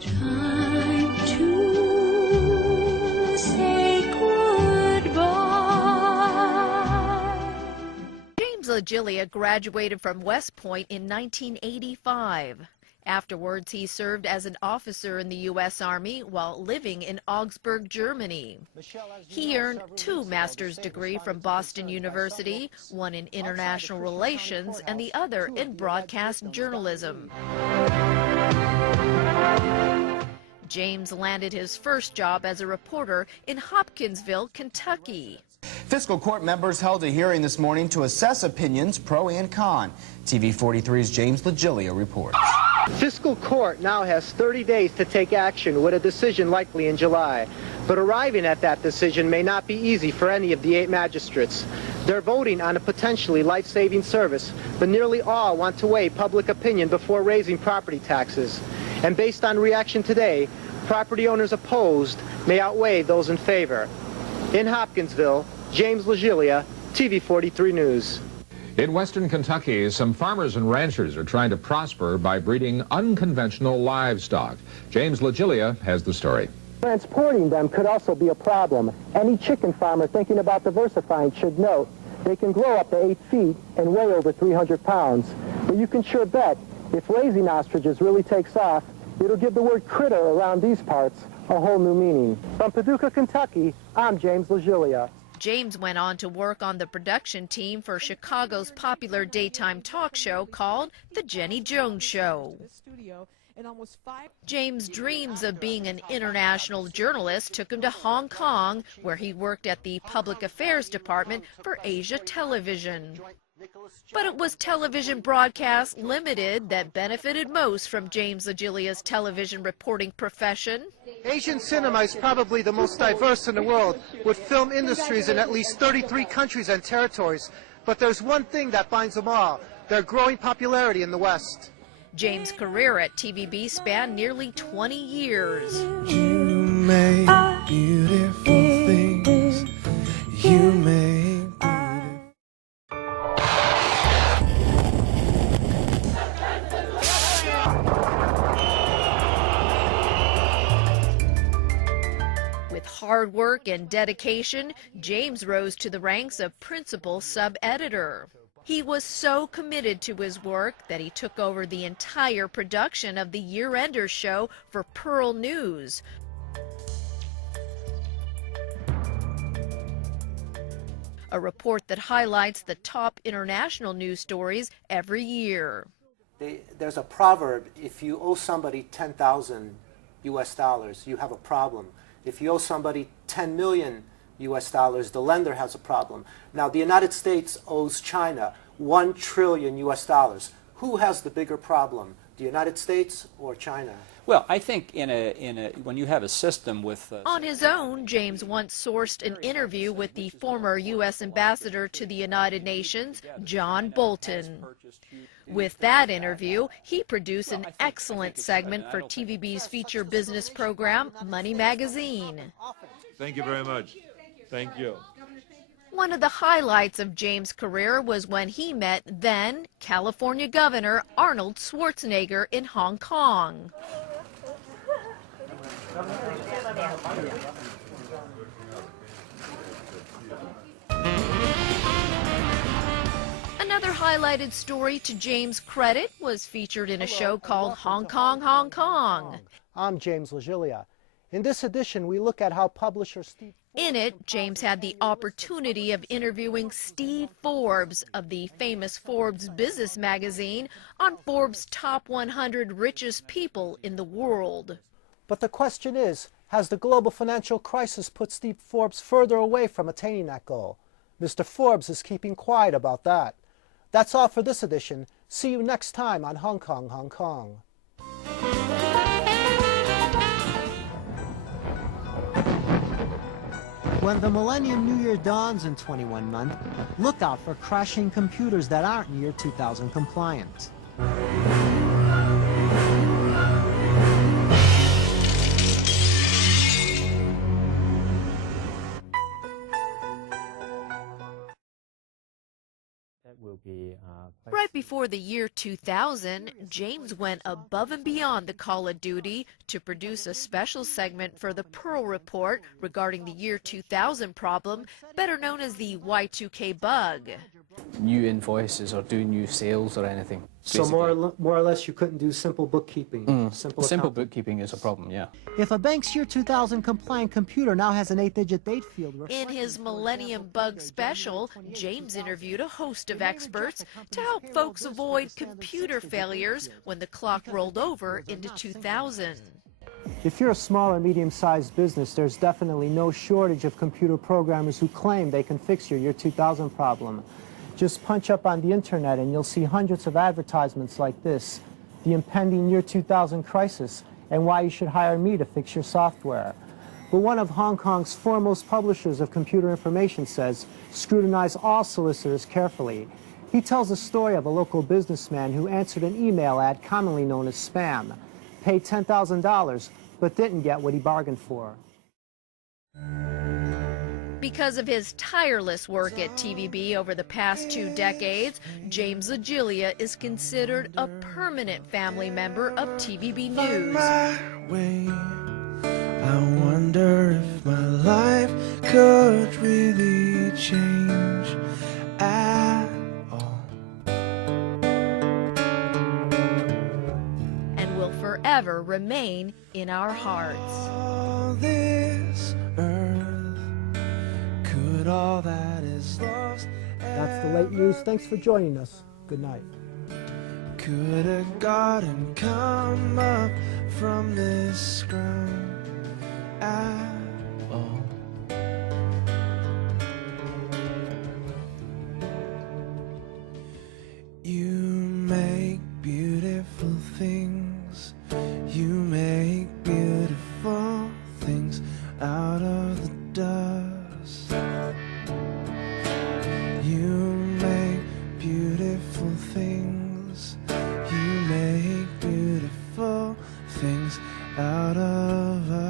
Time to say goodbye. James LaGiglia graduated from West Point in 1985. Afterwards, he served as an officer in the U.S. Army while living in Augsburg, Germany. He earned 2 master's degrees from Boston University, one in international relations and the other in broadcast journalism. James landed his first job as a reporter in Hopkinsville, Kentucky. Fiscal court members held a hearing this morning to assess opinions pro and con. TV 43's James LaGiglia reports. Fiscal court now has 30 days to take action, with a decision likely in July. But arriving at that decision may not be easy for any of the 8 magistrates. They're voting on a potentially life-saving service, but nearly all want to weigh public opinion before raising property taxes. And based on reaction today, property owners opposed may outweigh those in favor. In Hopkinsville, James LaGiglia, TV 43 News. In western Kentucky, some farmers and ranchers are trying to prosper by breeding unconventional livestock. James LaGiglia has the story. Transporting them could also be a problem. Any chicken farmer thinking about diversifying should note they can grow up to 8 feet and weigh over 300 pounds. But you can sure bet if raising ostriches really takes off, it'll give the word critter around these parts a whole new meaning. From Paducah, Kentucky, I'm James LaGiglia. James went on to work on the production team for Chicago's popular daytime talk show called The Jenny Jones Show. James' dreams of being an international journalist took him to Hong Kong, where he worked at the Public Affairs Department for Asia Television. But it was Television Broadcast Limited that benefited most from James LaGiglia's television reporting profession. Asian cinema is probably the most diverse in the world, with film industries in at least 33 countries and territories. But there's one thing that binds them all: their growing popularity in the West. James' career at TVB spanned nearly 20 years. You make beautiful things. You make With hard work and dedication, James rose to the ranks of principal sub-editor. He was so committed to his work that he took over the entire production of the Year-Ender show for Pearl News. A report that highlights the top international news stories every year. There's a proverb: if you owe somebody 10,000 US dollars, you have a problem. If you owe somebody 10 million US dollars, the lender has a problem. Now, the United States owes China 1 trillion US dollars. Who has the bigger problem, the United States or China? Well, I think when you have a system with... On his own, James once sourced an interview with the former U.S. ambassador to the United Nations, John Bolton. With that interview, he produced an excellent segment for TVB's feature business program, Money Magazine. Thank you very much. Thank you. One of the highlights of James' career was when he met then California Governor Arnold Schwarzenegger in Hong Kong. Another highlighted story to James' credit was featured in a show called Hong Kong, Hong Kong. I'm James LaGiglia. In this edition, we look at how publisher Steve... In it, James had the opportunity of interviewing Steve Forbes of the famous Forbes business magazine on Forbes' top 100 richest people in the world. But the question is, has the global financial crisis put Steve Forbes further away from attaining that goal? Mr. Forbes is keeping quiet about that. That's all for this edition. See you next time on Hong Kong, Hong Kong. When the Millennium New Year dawns in 21 months, look out for crashing computers that aren't year 2000 compliant. Right Right before the year 2000, James went above and beyond the call of duty to produce a special segment for the Pearl Report regarding the year 2000 problem, better known as the Y2K bug. New invoices or do new sales or anything. So more or less you couldn't do simple bookkeeping. Simple bookkeeping is a problem, yeah. If a bank's year 2000 compliant computer now has an 8-digit date field... In his Millennium Bug special, James interviewed a host of experts to help folks avoid computer failures when the clock rolled over into 2000. If you're a small or medium-sized business, there's definitely no shortage of computer programmers who claim they can fix your year 2000 problem. Just punch up on the internet and you'll see hundreds of advertisements like this: the impending year 2000 crisis and why you should hire me to fix your software. But one of Hong Kong's foremost publishers of computer information says, scrutinize all solicitors carefully. He tells the story of a local businessman who answered an email ad commonly known as spam, paid $10,000, but didn't get what he bargained for. Because of his tireless work at TVB over the past 2 decades, James LaGiglia is considered a permanent family member of TVB News. I wonder if my life could really change at all. And will forever remain in our hearts. All this earth, could all that is lost. That's the late news. Thanks for joining us. Good night. Could a garden come up from this ground at all? You make beautiful things. You make beautiful things out of the dust. You make beautiful things. You make beautiful things out of us.